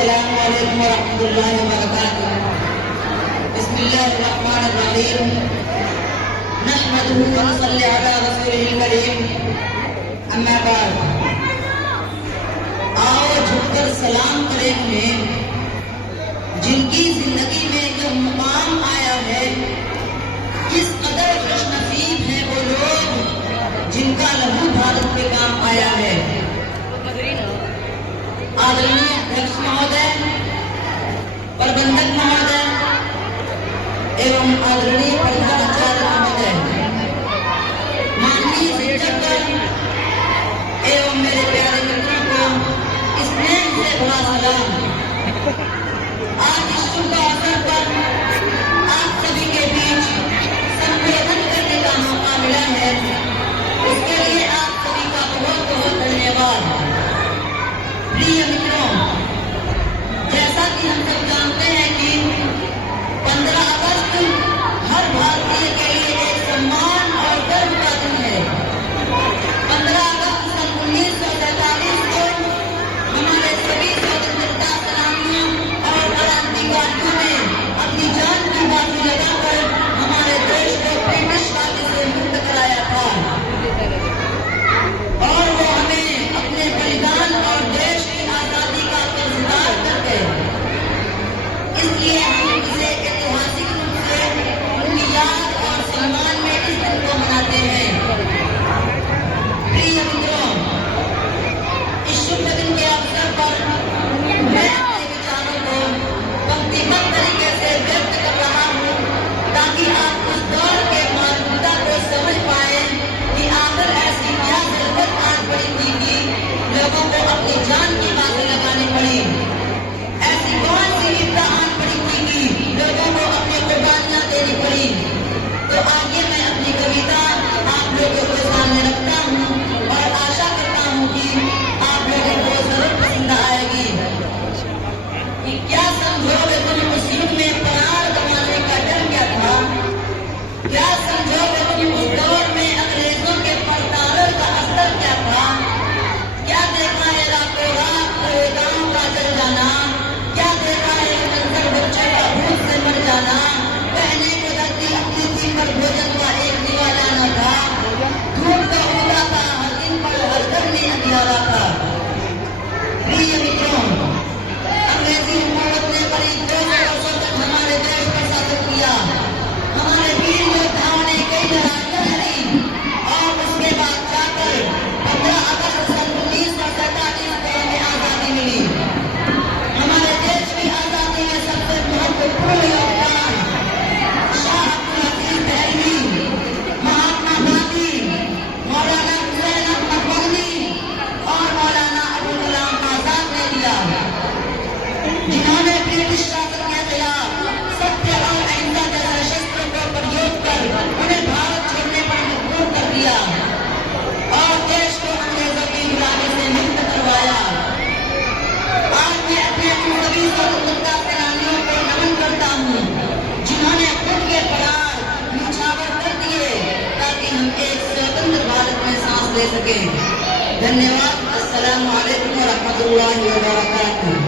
अस्सलामु अलैकुम वरहमतुल्लाहि वबरकातुह। बिस्मिल्लाहिर्रहमानिर्रहीम। नहमदुहु व नसल्ली अला रसूलिल करीम। अम्मा बाद। आओ झुककर सलाम करें उन्हें जिनकी जिंदगी में जो मुकाम आया है। किस कदर खुशनसीब हैं वो लोग जिनका लहू भारत पे काम आया है। आदरणीय अध्यक्ष महोदय, प्रबंधक महोदय एवं आदरणीय प्रधानाचार्य महोदय, माननीय शिक्षक एवं मेरे प्यारे मित्रों को स्नेह से भरा सलाम। आज इस शुभ अवसर पर आप सभी के बीच संबोधन करने का मौका मिला है, इसके लिए आप सभी का बहुत बहुत धन्यवाद। प्रिय मित्रों, जैसा कि हम सब जानते हैं कि 15 अगस्त हर भारतीय के लिए एक सम्मान और गर्व का दिन है। 15 अगस्त सन 1947 को हमारे सभी स्वतंत्रता सेनानियों और क्रांतिकारियों ने अपनी जान की बाजी लगाकर हमारे देश को ब्रिटिश राज से मुक्त कराया था और वो हमें अपने बलिदान और देश की आजादी का कर्जदार कर गए। इसलिए हम इसे ऐतिहासिक रूप से उनकी याद और सम्मान में इस दिन को मनाते हैं। प्रिय मित्रों, इस शुभ दिन के अवसर पर मैं अपने विचारों को पंक्तिबद्ध तरीके से व्यक्त कर रहा हूँ ताकि आप उस दौर के मानवता को समझ पाए कि आखिर ऐसी क्या जरूरत आज पड़ी थी कि लोगों को अपनी जान की बाजी लगानी पड़ी। ऐसी कौन सी विपदा आन पड़ी थी कि लोगों को अपनी कुर्बानियां देनी पड़ी। तो आगे मैं अपनी कविता आप लोगों के सामने रखता हूँ और आशा करता हूँ कि आप लोगों को जरूर पसंद आएगी। कि क्या समझोगे तुम उस युग में प्राण गंवाने का डर क्या था। क्या समझोगे तुम उस दौर में अंग्रेजों के परतारों का असर क्या था। क्या देखा है रातों रात पूरे गांव का जल जाना। क्या देखा है मंजर बच्चे का भूख से मर जाना। कहने को धरती अपनी थी पर भोजन का एक निवाला न था। धूप का उगला था हर दिन पर हर घर में अंधियारा था। प्रिय मित्रों, अंग्रेजी हुकूमत ने करीब 200 वर्षों तक हमारे देश पर शासन किया। हमारे वीर योद्धाओं ने कई लड़ाइयां लड़ी और उसके बाद जाकर 15 अगस्त सन 1947 को हमें आजादी मिली। हमारे देश की आजादी में सबसे महत्वपूर्ण योगदान शाह अब्दुल हफीज दहलवी, महात्मा गांधी, मौलाना हुसैन अहमद मदनी और मौलाना अबुल कलाम आजाद ने दिया, जिन्होंने ब्रिटिश शासन के खिलाफ सत्य और अहिंसा जैसे शस्त्रों को प्रयोग कर उन्हें भारत छोड़ने पर मजबूर कर दिया और देश को अंग्रेजों की गुलामी से मुक्त करवाया। आज मैं अपने सभी स्वतंत्रता सेनानियों को नमन करता हूँ जिन्होंने खुद के प्राण न्यौछावर कर दिए ताकि हम एक स्वतंत्र भारत में सांस ले सके। धन्यवाद। अस्सलामु अलैकुम व रहमतुल्लाहि व बरकातुहू।